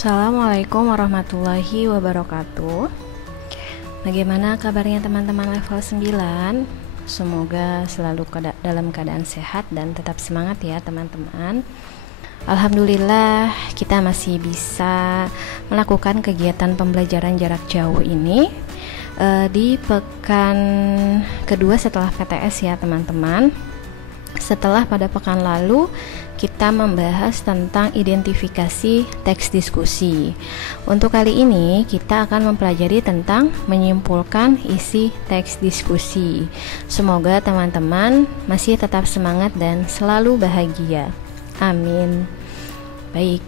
Assalamualaikum warahmatullahi wabarakatuh. Bagaimana kabarnya teman-teman level 9? Semoga selalu dalam keadaan sehat dan tetap semangat ya teman-teman. Alhamdulillah kita masih bisa melakukan kegiatan pembelajaran jarak jauh ini di pekan kedua setelah PTS ya teman-teman. Setelah pada pekan lalu kita membahas tentang identifikasi teks diskusi. Untuk kali ini kita akan mempelajari tentang menyimpulkan isi teks diskusi. Semoga teman-teman masih tetap semangat dan selalu bahagia. Amin. Baik,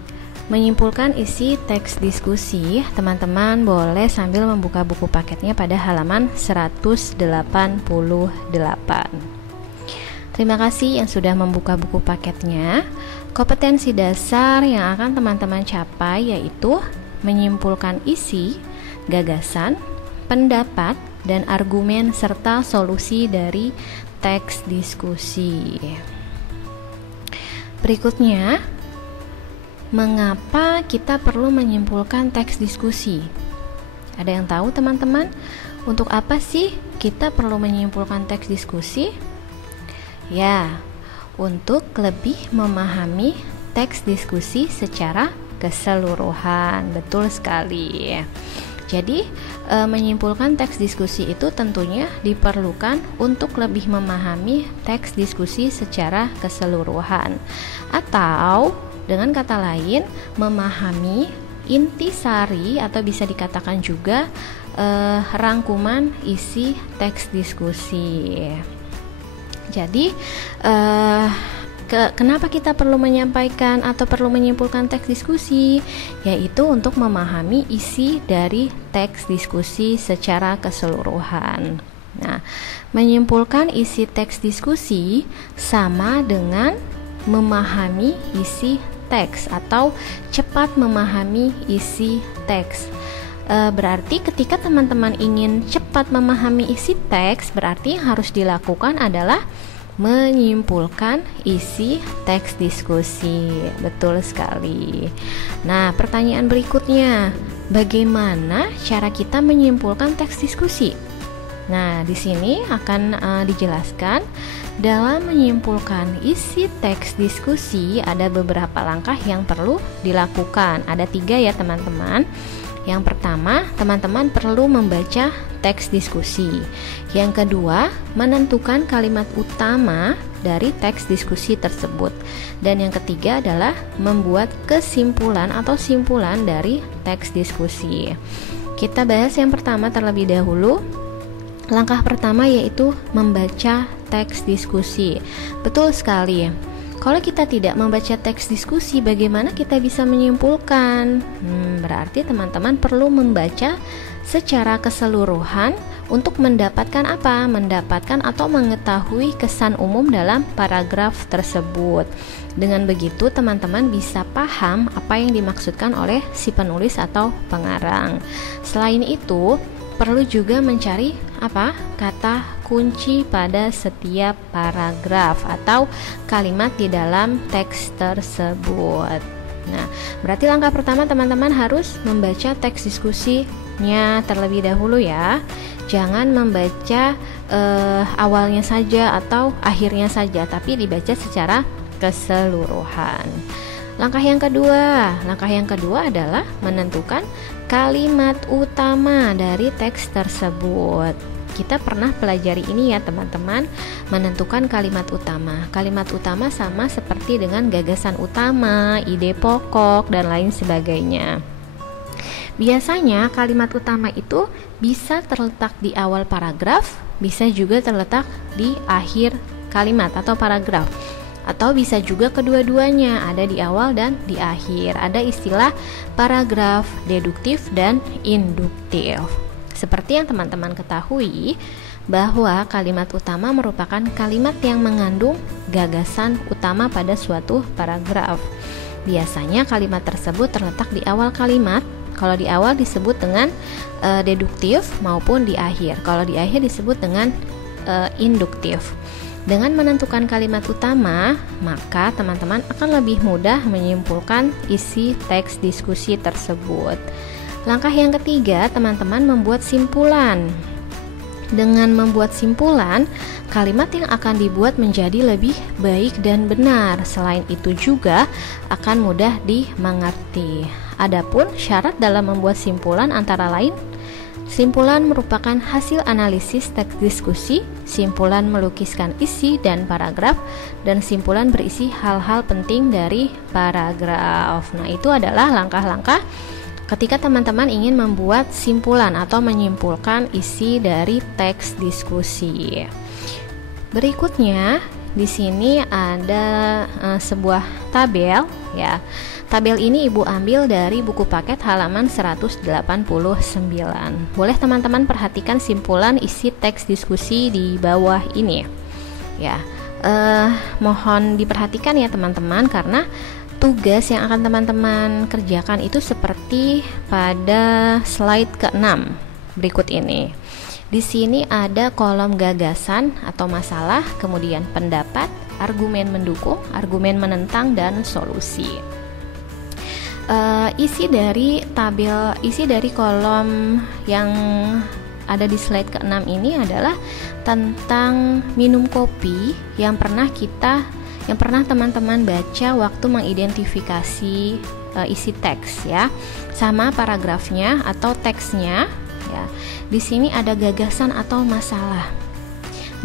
menyimpulkan isi teks diskusi, teman-teman boleh sambil membuka buku paketnya pada halaman 188. Terima kasih yang sudah membuka buku paketnya. Kompetensi dasar yang akan teman-teman capai yaitu menyimpulkan isi, gagasan, pendapat, dan argumen serta solusi dari teks diskusi. Berikutnya, mengapa kita perlu menyimpulkan teks diskusi? Ada yang tahu teman-teman? Untuk apa sih kita perlu menyimpulkan teks diskusi? Ya, untuk lebih memahami teks diskusi secara keseluruhan. Betul sekali. Jadi, menyimpulkan teks diskusi itu tentunya diperlukan untuk lebih memahami teks diskusi secara keseluruhan. Atau, dengan kata lain, memahami intisari atau bisa dikatakan juga rangkuman isi teks diskusi. Jadi, kenapa kita perlu menyampaikan atau perlu menyimpulkan teks diskusi? Yaitu untuk memahami isi dari teks diskusi secara keseluruhan. Nah, menyimpulkan isi teks diskusi sama dengan memahami isi teks atau cepat memahami isi teks. Berarti ketika teman-teman ingin cepat memahami isi teks, berarti yang harus dilakukan adalah menyimpulkan isi teks diskusi. Betul sekali. Nah, pertanyaan berikutnya, bagaimana cara kita menyimpulkan teks diskusi? Nah, di sini akan dijelaskan dalam menyimpulkan isi teks diskusi ada beberapa langkah yang perlu dilakukan. Ada 3 ya teman-teman. Yang pertama, teman-teman perlu membaca teks diskusi. Yang kedua, menentukan kalimat utama dari teks diskusi tersebut. Dan yang ketiga adalah membuat kesimpulan atau simpulan dari teks diskusi. Kita bahas yang pertama terlebih dahulu. Langkah pertama yaitu membaca teks diskusi. Betul sekali. Kalau kita tidak membaca teks diskusi, bagaimana kita bisa menyimpulkan? Berarti teman-teman perlu membaca secara keseluruhan untuk mendapatkan apa? Mendapatkan atau mengetahui kesan umum dalam paragraf tersebut. Dengan begitu, teman-teman bisa paham apa yang dimaksudkan oleh si penulis atau pengarang. Selain itu, perlu juga mencari kata kunci pada setiap paragraf atau kalimat di dalam teks tersebut. Nah, berarti langkah pertama teman-teman harus membaca teks diskusinya terlebih dahulu ya. Jangan membaca awalnya saja atau akhirnya saja, tapi dibaca secara keseluruhan. Langkah yang kedua adalah menentukan kalimat utama dari teks tersebut. Kita pernah pelajari ini ya teman-teman, menentukan kalimat utama. Kalimat utama sama seperti dengan gagasan utama, ide pokok, dan lain sebagainya. Biasanya kalimat utama itu bisa terletak di awal paragraf, bisa juga terletak di akhir kalimat atau paragraf. Atau bisa juga kedua-duanya, ada di awal dan di akhir. Ada istilah paragraf deduktif dan induktif. Seperti yang teman-teman ketahui bahwa kalimat utama merupakan kalimat yang mengandung gagasan utama pada suatu paragraf. Biasanya kalimat tersebut terletak di awal kalimat. Kalau di awal disebut dengan deduktif maupun di akhir. Kalau di akhir disebut dengan induktif. Dengan menentukan kalimat utama, maka teman-teman akan lebih mudah menyimpulkan isi teks diskusi tersebut. Langkah yang ketiga, teman-teman membuat simpulan. Dengan membuat simpulan, kalimat yang akan dibuat menjadi lebih baik dan benar. Selain itu juga akan mudah dimengerti. Adapun syarat dalam membuat simpulan antara lain, simpulan merupakan hasil analisis teks diskusi, simpulan melukiskan isi dan paragraf, dan simpulan berisi hal-hal penting dari paragraf. Nah, itu adalah langkah-langkah ketika teman-teman ingin membuat simpulan atau menyimpulkan isi dari teks diskusi. Berikutnya, di sini ada sebuah tabel ya. Tabel ini Ibu ambil dari buku paket halaman 189. Boleh teman-teman perhatikan simpulan isi teks diskusi di bawah ini ya. Mohon diperhatikan ya teman-teman, karena tugas yang akan teman-teman kerjakan itu seperti pada slide ke-6 berikut ini. Di sini ada kolom gagasan atau masalah, kemudian pendapat, argumen mendukung, argumen menentang, dan solusi. Isi dari kolom yang ada di slide ke-6 ini adalah tentang minum kopi yang pernah teman-teman baca waktu mengidentifikasi isi teks ya, sama paragrafnya atau teksnya ya. Di sini ada gagasan atau masalah.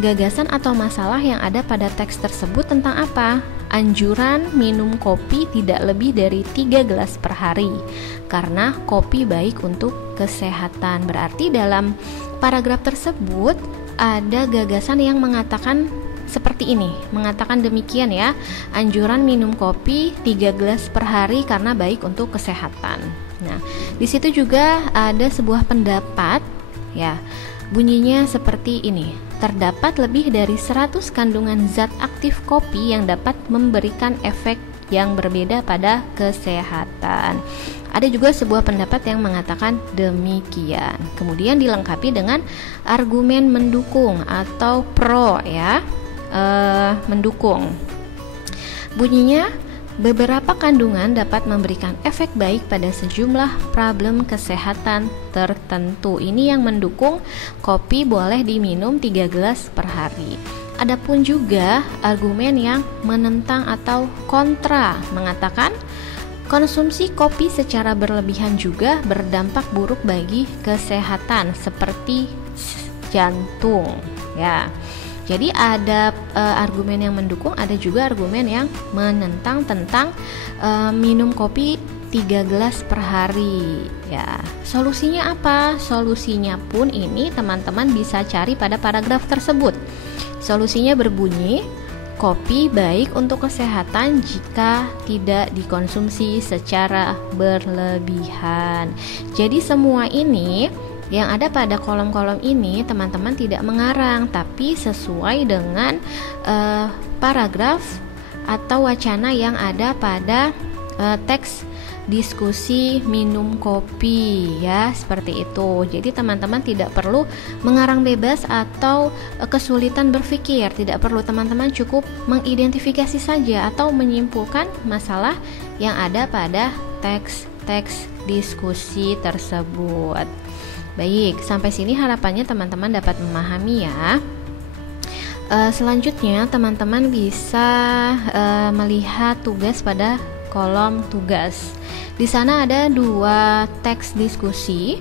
Gagasan atau masalah yang ada pada teks tersebut tentang apa? Anjuran minum kopi tidak lebih dari 3 gelas per hari karena kopi baik untuk kesehatan. Berarti dalam paragraf tersebut ada gagasan yang mengatakan seperti ini, mengatakan demikian ya, anjuran minum kopi 3 gelas per hari karena baik untuk kesehatan. Nah, di situ juga ada sebuah pendapat ya, bunyinya seperti ini. Terdapat lebih dari 100 kandungan zat aktif kopi yang dapat memberikan efek yang berbeda pada kesehatan. Ada juga sebuah pendapat yang mengatakan demikian. Kemudian dilengkapi dengan argumen mendukung atau pro ya, mendukung. Bunyinya, beberapa kandungan dapat memberikan efek baik pada sejumlah problem kesehatan tertentu. Ini yang mendukung kopi boleh diminum 3 gelas per hari. Adapun juga argumen yang menentang atau kontra, mengatakan konsumsi kopi secara berlebihan juga berdampak buruk bagi kesehatan seperti jantung ya. Jadi ada argumen yang mendukung, ada juga argumen yang menentang tentang minum kopi 3 gelas per hari ya. Solusinya apa? Solusinya pun ini teman-teman bisa cari pada paragraf tersebut. Solusinya berbunyi, kopi baik untuk kesehatan jika tidak dikonsumsi secara berlebihan. Jadi semua ini yang ada pada kolom-kolom ini teman-teman tidak mengarang, tapi sesuai dengan paragraf atau wacana yang ada pada teks diskusi minum kopi ya, seperti itu. Jadi teman-teman tidak perlu mengarang bebas atau kesulitan berpikir, tidak perlu, teman-teman cukup mengidentifikasi saja atau menyimpulkan masalah yang ada pada teks diskusi tersebut. Baik, sampai sini harapannya teman-teman dapat memahami ya. Selanjutnya teman-teman bisa melihat tugas pada kolom tugas. Di sana ada 2 teks diskusi.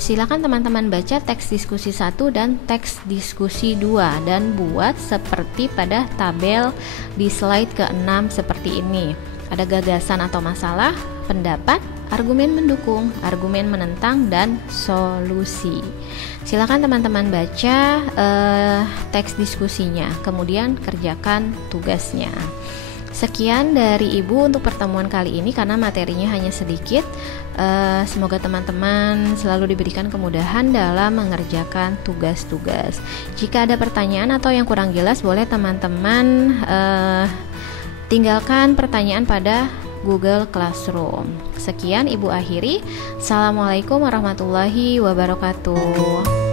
Silakan teman-teman baca teks diskusi 1 dan teks diskusi 2 dan buat seperti pada tabel di slide ke-6 seperti ini. Ada gagasan atau masalah, pendapat, argumen mendukung, argumen menentang, dan solusi. Silakan teman-teman baca teks diskusinya, kemudian kerjakan tugasnya. Sekian dari Ibu untuk pertemuan kali ini karena materinya hanya sedikit. Semoga teman-teman selalu diberikan kemudahan dalam mengerjakan tugas-tugas. Jika ada pertanyaan atau yang kurang jelas, boleh teman-teman tinggalkan pertanyaan pada Google Classroom. Sekian Ibu akhiri. Assalamualaikum warahmatullahi wabarakatuh.